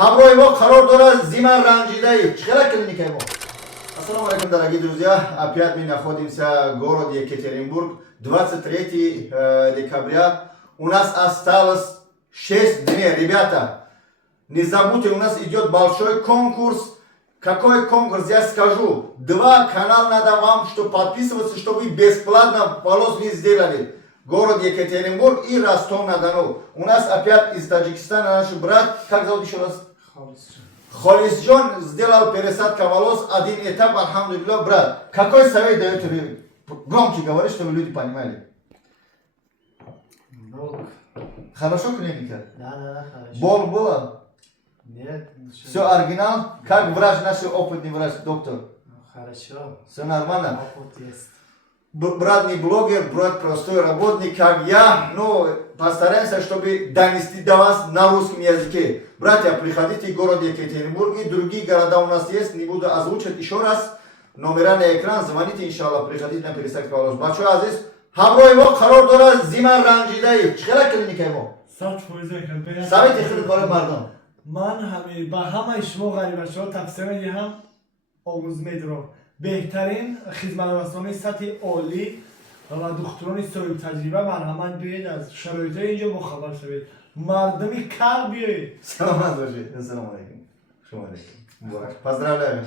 Хамроҳи мо қарор дорад зима ранҷидаи чихела клиника мо. Ассалому алейкум, дорогие друзья. Опять мы находимся в городе Екатеринбург. 23 декабря. У нас осталось 6 дней. Ребята, не забудьте, у нас идет большой конкурс. Какой конкурс? Я скажу. 2 канала надо вам, чтобы подписываться, чтобы вы бесплатно волос вы сделали. Город Екатеринбург и Ростов-на-Дону. У нас опять из Таджикистана наш брат, как зовут еще раз? Холисджон сделал пересадка волос, один этап, алхамдулилля, брат. Какой совет даете? Громче говори, чтобы люди понимали. Хорошо клиника? Да, хорошо. Бол было? Нет. Все оригинал? Как врач, наш опытный врач, доктор? Хорошо. Все нормально? Опыт есть. Брат не блогер, брат простой работник, как я, но постараемся, чтобы донести до вас на русском языке. Братья, приходите в город Екатеринбург, и другие города у нас есть, не буду озвучивать еще раз. Номера на экран, звоните, иншаллах, приходите на пересадку волос. Большой азиз, хамроҳи мо қарор дорад зима ранҷидаи чихела клиника мо. Совети хидмати мардум. من همه با همه شما غریبه‌ها تقسیم می‌دهم آموزش رو بهترین خدمت رسانی سطح عالی و دکتران صاحب تجربه مرحمت بیاید از شرایط اینجا مخابر شوید مردمی کار بیاید Саламат, Assalamu алейкум. Поздравляю.